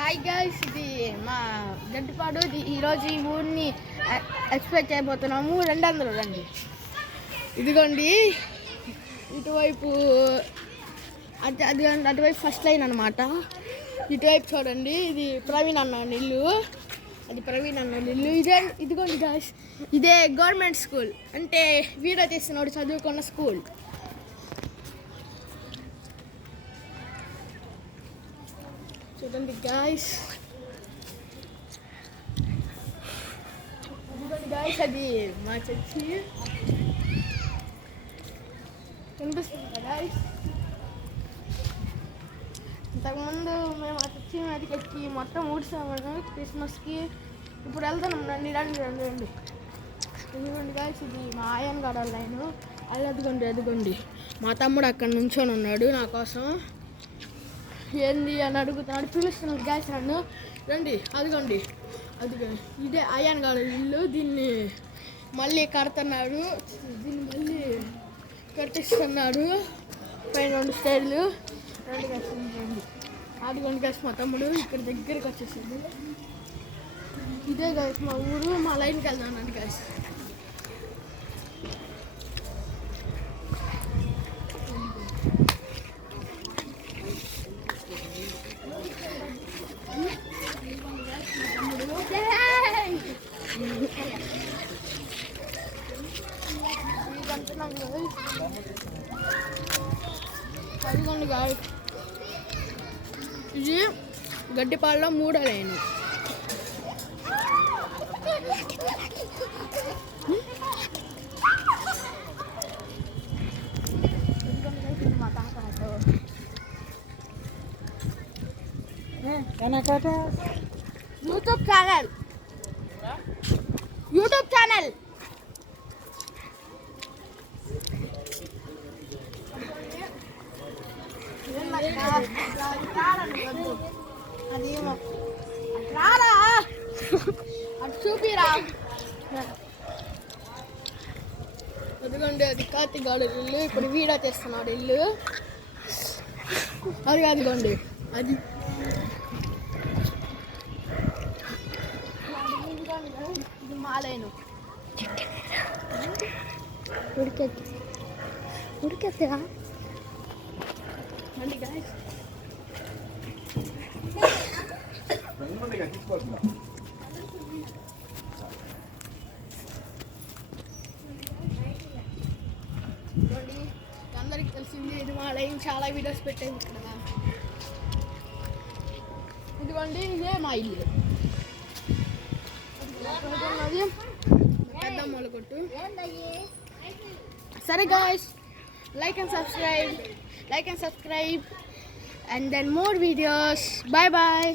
Hi guys, ఇది మా గడ్డిపాడు. ఈరోజు ఈ ఊరిని ఎక్స్పెక్ట్ చేయబోతున్నాము. అందరూ రండి. ఇదిగోండి, ఇటువైపు అటువైపు ఫస్ట్ లైన్ అనమాట. ఇటువైపు చూడండి, ఇది ప్రవీణ్ అన్న ఇల్లు. అది ప్రవీణ్ అన్న ఇల్లు. ఇదిగోండి గైస్, ఇదే గవర్నమెంట్ స్కూల్, అంటే వీడియో తీస్తున్నాడు చదువుకున్న స్కూల్. చూడండి గాయస్, అది మా చర్చి కనిపిస్తుంది కదా గాయస్. ఇంతకుముందు మేము ఆ చర్చి మీదకి ఎక్కి మొత్తం ఊడ్చామను క్రిస్మస్కి. ఇప్పుడు వెళ్తున్నాం. రండి ఇదిగోండి గాయస్, ఇది మా ఆయన్ గాడ లైన్. అదిగోండి మా తమ్ముడు అక్కడ నుంచొని ఉన్నాడు నా కోసం. ఏంది అని అడుగుతున్నాడు, పిలుస్తున్నాడు గ్యాస్ నన్ను. రండి, అదిగోండి ఇదే అయాన్ గారు ఇల్లు. దీన్ని మళ్ళీ కడుతున్నాడు, దీన్ని మళ్ళీ కట్టిస్తున్నాడు. పైన 2 స్టైర్లు. రండి గ్యాస్, రండి. అదిగోండి గ్యాస్, మా తమ్ముడు ఇక్కడ దగ్గరికి వచ్చేసింది. ఇదే గ్యాస్ మా ఊరు. మా లైన్కి వెళ్దాం గ్యాస్. అదిగోండి గాయస్, ఇది గడ్డిపాడులో 3వ లైను. యూట్యూబ్ ఛానల్ అది రారా, అటు చూపిరా. అదిగోండి, అది కార్తిగాడు ఇల్లు. ఇప్పుడు వీడియో చేస్తున్నాడు ఇల్లు. అదిగోండి, అది ఇది మాలేను. ఉడికెత్తరా రండి గాయస్. అందరికి తెలిసింది, ఇది మా లైన్. చాలా వీడియోస్ పెట్టాము ఇక్కడ. ఇదిగోండి, ఇదే మా ఇల్లు. పెద్ద మొలకొట్టు. సరే guys, like and subscribe and then more videos. Bye bye.